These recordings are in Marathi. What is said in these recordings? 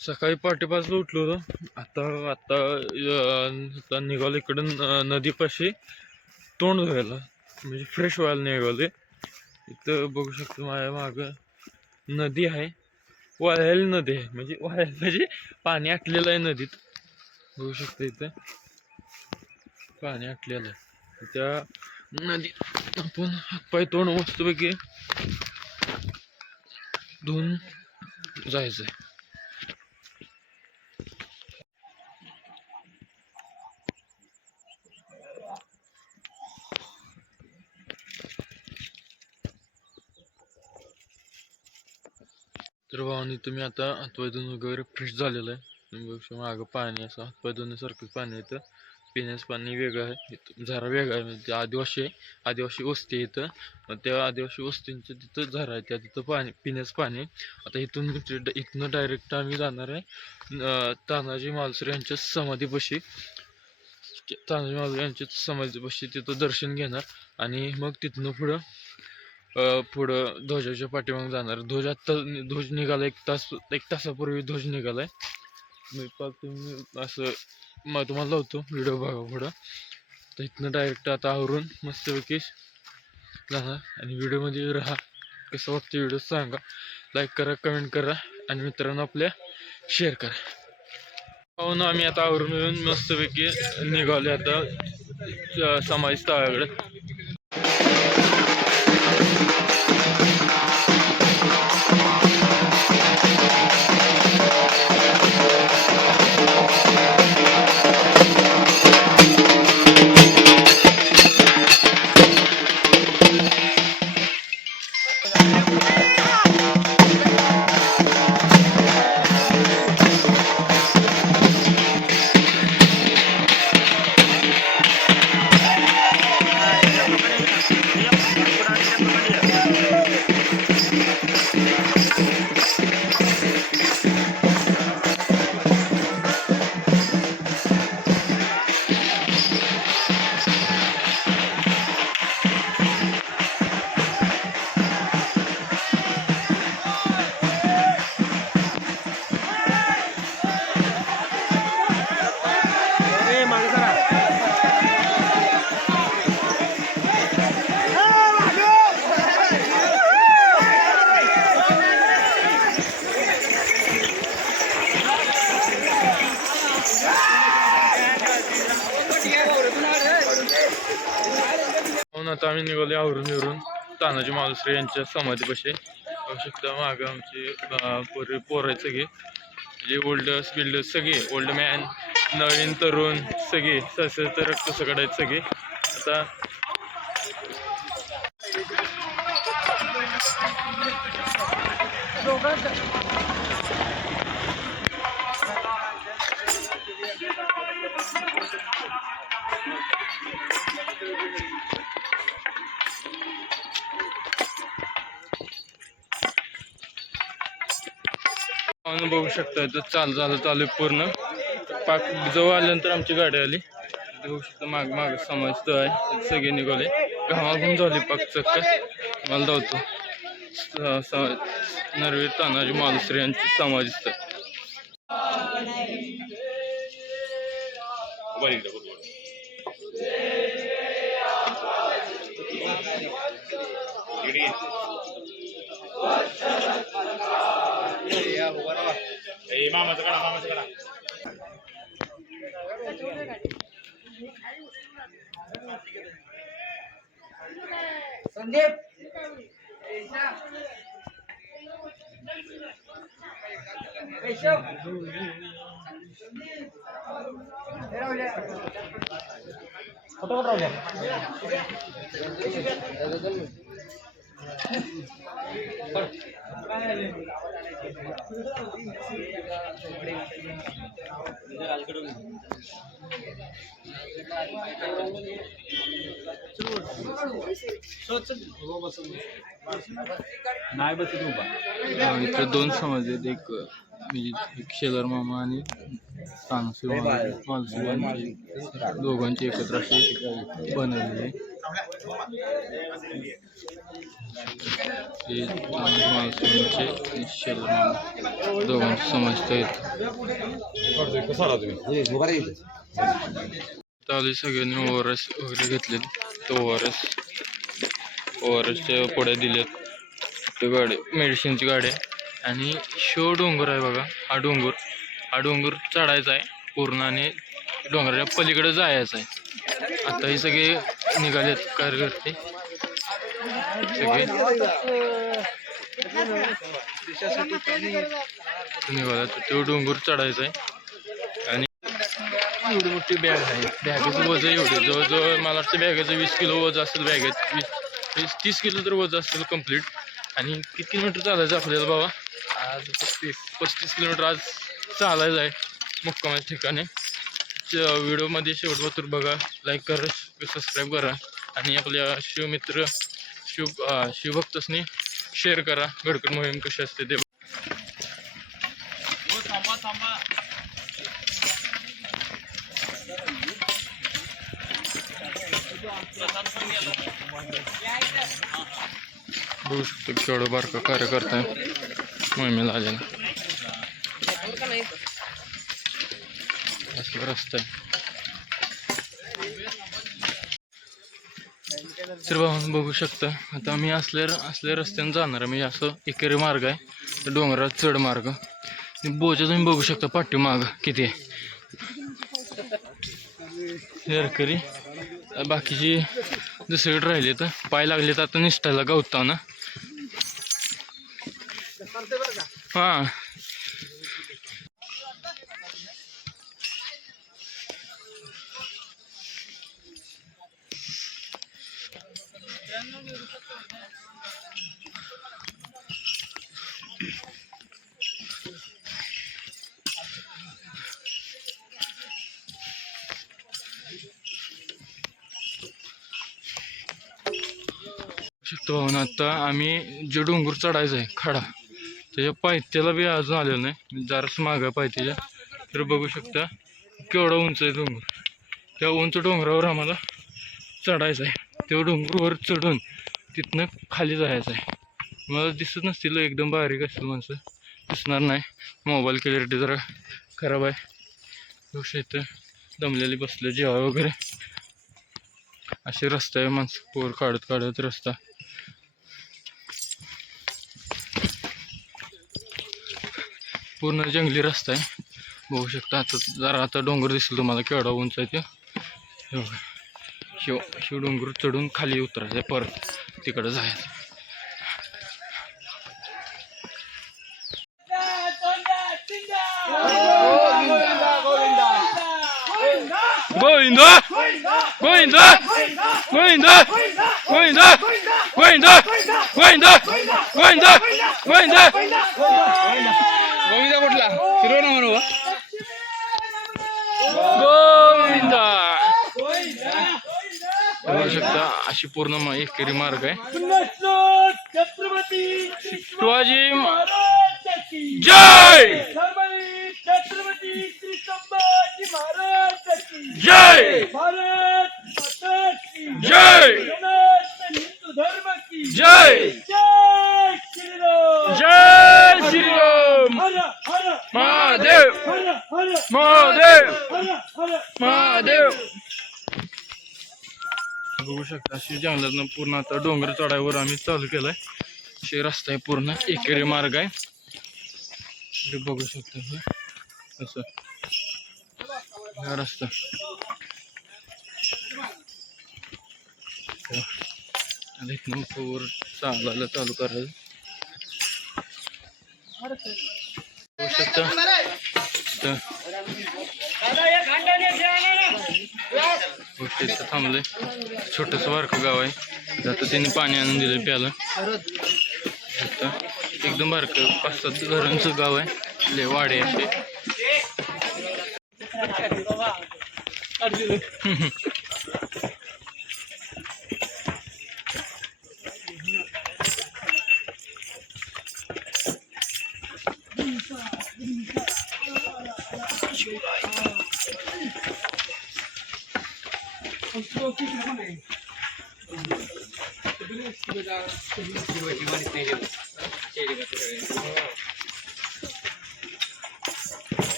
सकाळी पहाटे 5ला उठलो होतो. आता आता आता निघालो इकडून नदीपाशी तोंड धुवायला, म्हणजे फ्रेश व्हायला निघाले. इथं बघू शकतो माझ्या मागं नदी आहे, वाळलेली नदी आहे, म्हणजे वाळेल म्हणजे पाणी आटलेलं आहे नदीत. बघू शकतो इथं पाणी आटलेलं आहे. त्या नदीत आपण हातपाय तोंड मस्तपैकी धुवून जायचं आहे. तर भावानी तुम्ही आता हातपाय धुवून वगैरे फ्रेश झालेलं आहे. तुम्ही बघू शकता मागं पाणी, असं हातपाय धुण्यासारखंच पाणी येतं. पिण्याचं पाणी वेगळं आहे, झरा वेगळा आहे. म्हणजे आदिवासी वस्ती आहे इथं. मग त्या आदिवासी वस्तींचं तिथं झरा आहे, त्या तिथं पाणी पिण्याचं पाणी. आता इथनं डायरेक्ट आम्ही जाणार आहे तानाजी मालुसरे यांच्या समाधीपाशी. तानाजी मालुसरे यांच्या समाधीपाशी तिथं दर्शन घेणार आणि मग तिथनं पुढं ध्वजाच्या पाठीमागे जाणार. ध्वज निघाला, एक तासापूर्वी ध्वज निघालाय. मी तुम्ही असं मग तुम्हाला लावतो व्हिडिओ बघा पुढं. तर इथनं डायरेक्ट आता आवरून मस्तपैकी जाणार आणि व्हिडिओमध्ये राहा. कसं वाटतं व्हिडिओ सांगा, लाईक करा, कमेंट करा आणि मित्रांनो आपल्या शेअर करा. पाहून आम्ही आता आवरून येऊन मस्तपैकी निघाले आता समाधी स्थळाकडे. आता आम्ही निघालो आवरून तानाजी मालुसरे यांच्या समाधीपाशी. बघू शकता मागं आमची पोरं आहेत सगळे, म्हणजे ओल्डर्स बिल्डर्स सगळे, ओल्ड मॅन, नवीन तरुण सगळे, सशस्त्र रक्त सकट आहेत सगळे. आता बघू शकता इथं चालू पूर्ण पाक जवळ आल्यानंतर आमची गाडी आली. बघू शकता माग समाज आहे, सगळे निघाले, घामाघूम झाली पाक चक्क. मला धावतो नरवीर तानाजी मालुसरे यांची समाधी स्थळ. मामाचं कडा संदीप इथे दोन समाज आहेत, एक शेलार मामा आणि तानाजी मालुसरे दोघांची एकत्र अशी बनवलेली आहे. हे मालसोनचे शेलर दोघांचे समजत आहेत. आली सगळ्यांनी ORS वगैरे घेतलेत. तो ORSच्या पुढे दिलेत. ते गाडी मेडिसिनची गाडी आहे आणि शो डोंगर आहे बघा. हा डोंगर चढायचा आहे पूर्ण आणि डोंगराच्या पलीकडे जायचं आहे. आता हे सगळे निघालेत कार्यकर्ते सगळे निघाला. तो डोंगर चढायचा आहे आणि एवढी मोठी बॅग आहे. बॅगेचं वजन एवढं जवळजवळ मला वाटतं बॅगेचं 20 किलो वजन असेल. बॅगेत 20-30 किलो तर वजन असेल कम्प्लीट. आणि किती किलोमीटर चालायचं आपल्याला बाबा? आज 35 किलोमीटर आज चालायचं आहे मुक्कामाच्या ठिकाणी. व्हिडिओमध्ये शेवटपासून बघा, लाईक करा, सबस्क्राईब करा आणि आपल्या शिवमित्र शिवभक्तसनी शेअर करा. गडकरी मोहीम कशी असते ते. बघू शकतो केवढं बारका कार्यकर्ता आहे मोहिमेला आलेला. असं रस्ता आहे. तर बघू शकता आता आम्ही असल्या रस्त्याने जाणार आहे. म्हणजे असं एकेरी मार्ग आहे, डोंगरात चढ मार्ग. बोचा तुम्ही बघू शकता पाठीमाग किती आहे. एकेरी बाकीची दुसरीकडे राहिले तर पाय लागले तर आता निष्ठाला गवताना. हां शकतो भाऊ ना. आता आम्ही जो डोंगर चढायचा आहे खडा, त्याच्या पायथ्याला बी अजून आलेलं नाही. जरास माग पायथ्याच्या. तर बघू शकता केवढा उंच आहे डोंगर. त्या उंच डोंगरावर आम्हाला चढायचं आहे. त्या डोंगरावर चढून तिथनं खाली जायचं आहे. मला दिसत नसतील, एकदम बारीक असतील माणसं, दिसणार नाही. मोबाईल क्लॅरिटी जरा खराब आहे. गोष्ट इथं दमलेली बसले जेव्हा वगैरे. असे रस्ते आहे, माणसं पोर काढत रस्ता. पूर्ण जंगली रस्ता आहे. बघू शकता आता डोंगर दिसेल तुम्हाला केवढा उंच आहे ते. शिव डोंगर चढून खाली उतरायचं परत तिकडे जायचं. गोविंद गोविंद गोविंद गोविंद गोविंद गोविंद गोविंद गोविंद गोविंद कुठला फिरव ना म्हणू गोविंद. बघू शकता अशी पूर्ण एकेरी मार्ग आहे. शिवाजी जय जय जय जय जय श्रीराम महादेव महादेव महादेव. बघू शकता अशी जंगलातनं पूर्ण आता डोंगर चढाईवर आम्ही चालू केलाय. अशी रस्ता आहे, पूर्ण एकेरी मार्ग आहे. बघू शकता असं हा रस्ता. इथनं वर चालायला चालू करायचं. बघू शकता इथं थांबलंय. छोटस बारकं गाव आहे. आता त्यांनी पाणी आणून दिलं प्यायला. एकदम बारकं 5-7 घरांचं गाव आहे. लय वाडे असे.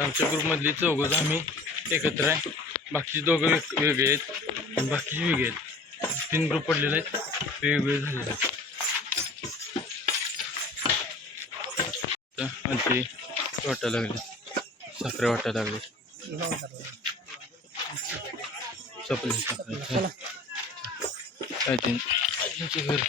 आमच्या ग्रुपमधली चौघच आम्ही एकत्र आहे. बाकीचे दोघं वेगळे आहेत आणि बाकीचे वेगळे आहेत. 3 ग्रुप पडलेले आहेत, वेगवेगळे झालेले आहेत. आधी वाटायला लागले, साखरे वाटायला लागले. सपले साखरे आजींचे घर.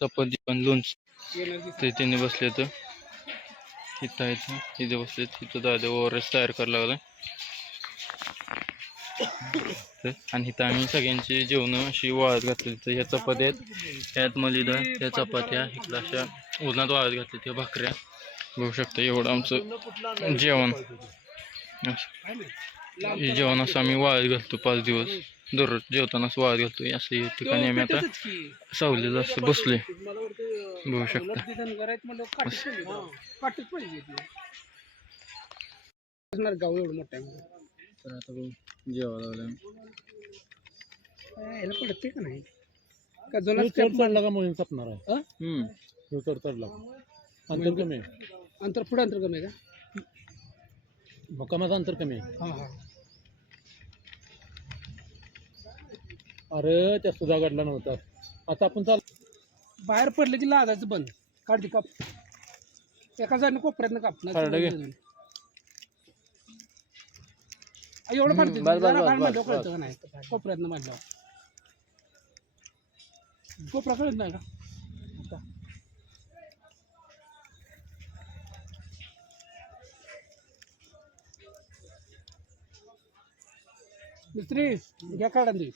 चपाती पण लोणच ते त्यांनी बसले तर इथं आहेत, इथे बसले. तिथं दादा ओआरएस तयार करायला लागलाय. आणि इथं आम्ही सगळ्यांची जेवण अशी वाळत घातली. तर ह्या चपात्या आहेत, ह्यात मलिदा, त्या चपात्या इकडं अशा उन्हात वाळत घातल्या. त्या भाकऱ्या बघू शकता. एवढं आमचं जेवण. हे जेवण असं आम्ही वाळत घालतो 5 दिवस. दररोज जेवताना असं वाळत घालतो. असं या ठिकाणी आम्ही आता सावलीला असं बसलोय, बघू शकता. गाव एवढं मोठं आहे. तर आता जेवायला लागलं. याला पडते का नाही का जुना चढला का मोहीम सपणार आहे. चढला अंतर कमी आहे. अंतर पुढे अंतर कमी आहे का? मुक्कामाचं अंतर कमी आहे. हां हां. अरे त्या सुद्धा घडला नव्हता. आता आपण चाल बाहेर पडलं की लागायचं बंद. काढते काप एका जाणे कोपऱ्यातनं कापणार. एवढं पडते बाहेर कळतं का नाही. कोपऱ्यातनं मांडल्यावर कोपरा कळत नाही का? मिस्त्री घ्या काढांदी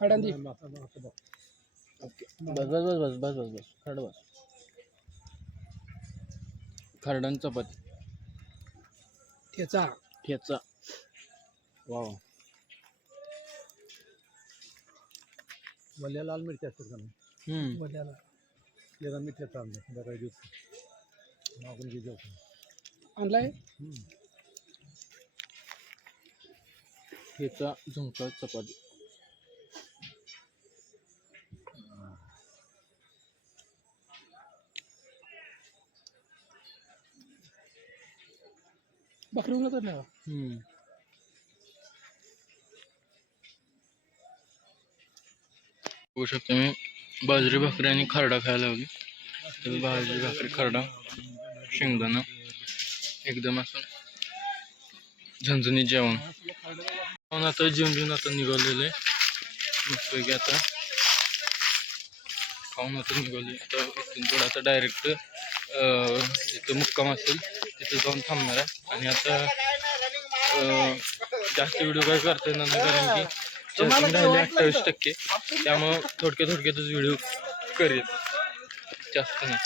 काढांदी. बस बस बस बस बस बस बस खरड बस. खरडान चपाती त्याचा ठेचा. वाव. वल्या लाल मिरची असतात का नाही? वल्याला त्याचा मिरच्याचा आणला संध्याकाळी दिवस मागून घे जेव आणलाय. ठेचा झुणका चपाती. बकरी उन्हात नाही. बघू शकतो मी बाजरी भाकरी आणि खरडा खायला लागली. तर बाजरी भाकरी खरडा शेंगदाणा एकदम असं झणझणीत जेवण. आता जेवून आता निघालेलं आहे मस्तपैकी. आता खाऊन आता निघाले. आता इथून थोडं आता डायरेक्ट जिथं मुक्काम असेल तिथं जाऊन थांबणार आहे. आणि आता जास्त व्हिडिओ काय करता येणार नाही कारण की चार्जिंग राहिले 28%. त्यामुळं थोडक्यातच व्हिडिओ करेल, जास्त नाही.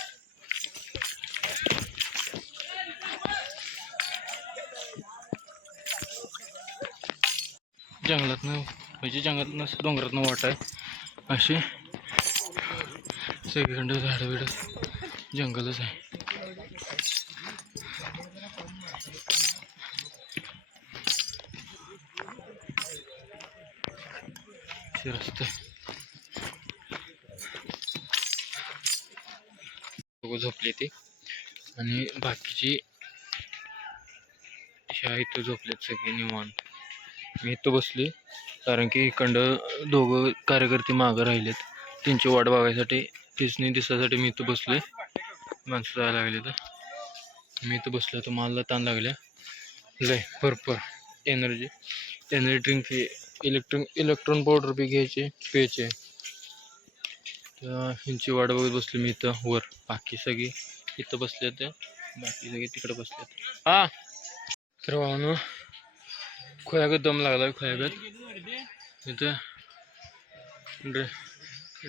जंगलातनं म्हणजे जंगलातनं डोंगरातनं वाट आहे. असे सगळीकडं झाडं बिडं जंगलच आहे. रस्ते झोपले ते आणि बाकीची ह्या इथं झोपलेत सगळे निवांत. मी इथं बसले कारण की इकडं दोघं कार्यकर्ते मागं राहिलेत त्यांची वाट बघायसाठी. तिसनी दिसासाठी मी इथं बसले. माणसं जायला लागले तर मी इथं बसलो. तर मला ताण लागल्या लय भरपूर. एनर्जी ड्रिंक, इलेक्ट्रॉन पावडर बी घ्यायचे प्यायचे. तर ह्यांची वाट बघत बसली मी इथं वर. बाकी सगळी इथं बसले ते, बाकी सगळे तिकडे बसले. हा तर भावानो खोयागत दम लागला. खोयागत इथं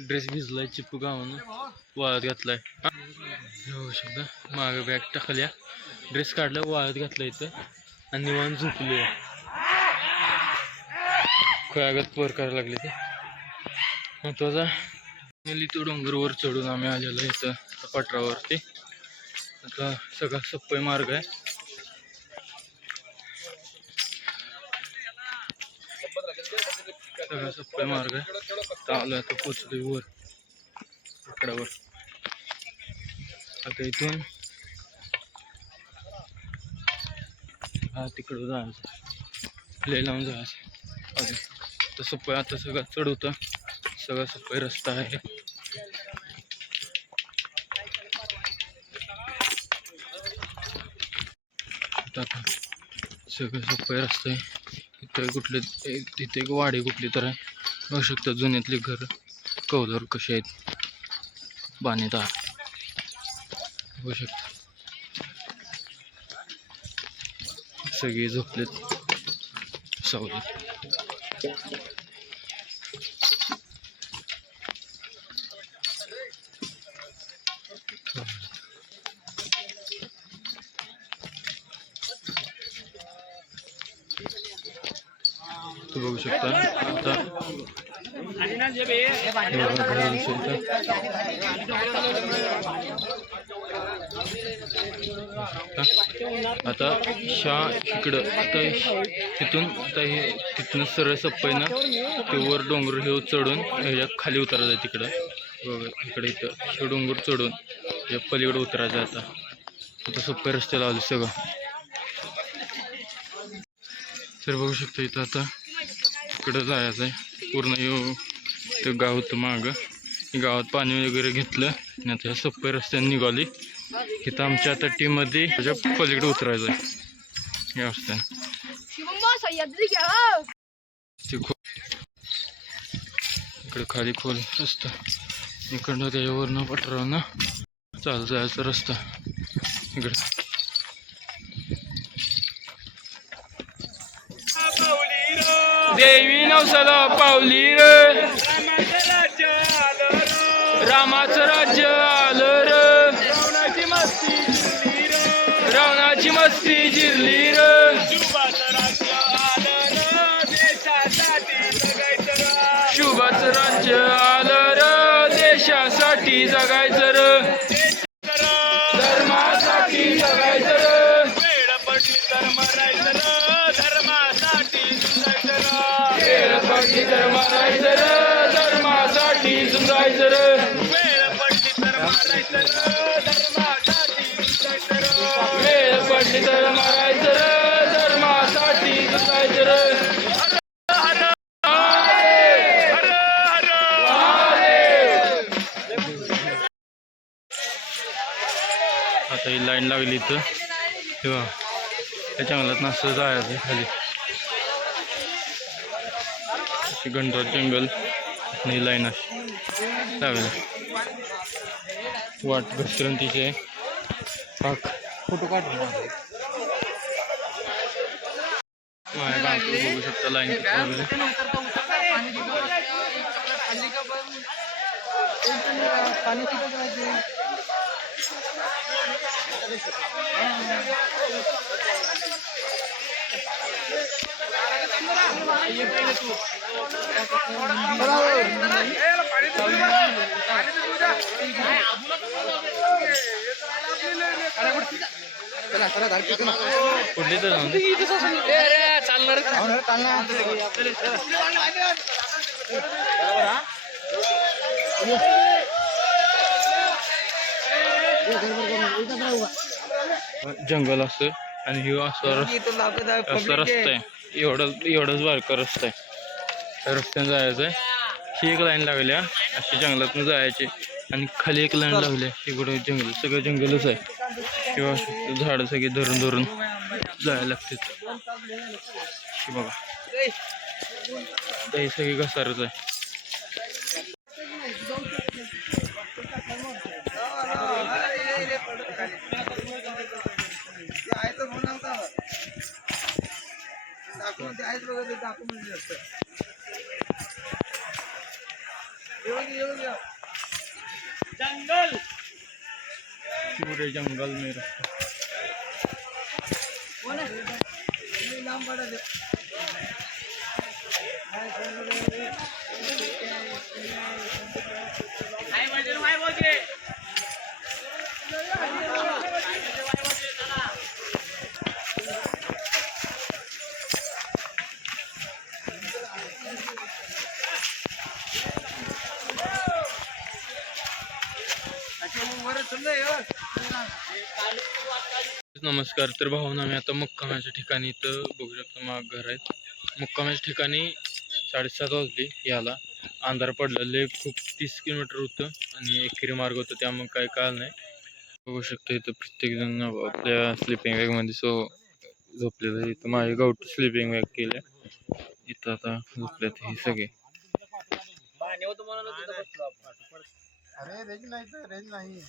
ड्रेस भिजलाय चिपू गावानं वाळत घातलाय. होऊ शकतं मागं बॅग टाकल्या, ड्रेस काढला वाळत घातला इथं आणि निवांत झोपली. खोयागत वर करायला लागले ते महत्वाचा. तो डोंगरवर चढून आम्ही आलेलो इथं पठारावरती. आता सगळा सप्पय मार्ग आहे. सगळा सप्पय मार्ग आहे. आलो आता पोचलोय वर पठारावर. आता इथून हा तिकडं जायचं, लय लावून जायचं. तर सप्पय आता सगळं चढवतं, सगळा सप्पय रस्ता आहे. आता सगळं सप्पय रस्ता आहे. इथं कुठले तिथे एक वाडी कुठली तर आहे. बघू शकता जुन्यातली घर कौलारू कशी आहेत, बाणेदार बघू शकता. सगळे झोपलेत सावलीत. तू बघू शकता आता आता इकडं आता तिथून आता हे तिथून सरळ सप्पयनं ते वर डोंगर हे चढून ह्याच्यात खाली उतरायचं आहे. तिकडं इकडे इथं हे डोंगर चढून या पलीकडे उतरायचं आहे. आता सप्पय रस्ते लावले सगळं. तर बघू शकता इथं आता इकडं जायचं आहे पूर्ण. ते गाव होतं मागं, गावात पाणी वगैरे घेतलं आणि आता ह्या सप्पय रस्त्याने निघाली. इथं आमच्या आता टीममध्ये त्याच्या पलीकडे उतरायचं आहे या रस्त्याने. इकडे खाली खोल रस्ता, इकडनं त्याच्यावरनं पठारावरनं चालत जायचा रस्ता इकडे. देवी नवसाला पावली र, रामाचं राज्य आलं र, रावणाची मस्ती जिरली र, शुभाचं राज्य आलं र, देशासाठी जगायचं र, धर्मासाठी जगायचं र, वेळ पडली तर मरायचं र, धर्मासाठी वेळ पडली तर मारायचं र, धर्मासाठी झुंजायचं र, वेळ पडली तर मारायचं र, धर्मासाठी झुंजायचं र, वेळ पडली तर मारायचं र, धर्मासाठी झुंजायचं र. आता ही लाईन लागली इथं तेव्हा त्या जंगलात असं जायचं खाली. गणराज जंगल आणि लाईन अशी लागली. वाट विश्रांतीचे पाक फोटो काढून बघू शकता लाईन वगैरे. कुठली तर जंगल असतं आणि हे असं रस्ता आहे. एवढंच बारका रस्ता आहे. त्या रस्त्याने जायचं आहे. ही एक लाईन लागल्या अशी जंगलातून जायची आणि खाली एक लाईन लागल्या इकडे जंगल, सगळं जंगलच आहे. किंवा झाडं सगळी धरून धरून जायला लागतात. बघा हे सगळी घसारच आहे. पूरे जंगल में नमस्कार. तर भावना मी आता मुक्कामाच्या ठिकाणी इथं बघू शकतो, माग घर आहेत. मुक्कामाच्या ठिकाणी 7:30 वाजले याला. अंधार पडलेले खूप 30 किलोमीटर होतं आणि एकेरी मार्ग होतं, त्यामुळे काही काळ नाही. बघू शकतो इथं प्रत्येक जण आपल्या स्लिपिंग बॅग मध्ये झोपलेलं आहे. इथं माझे गावठी स्लिपिंग बॅग केल्या. इथं आता झोपल्यात हे सगळे. रेंज नाही.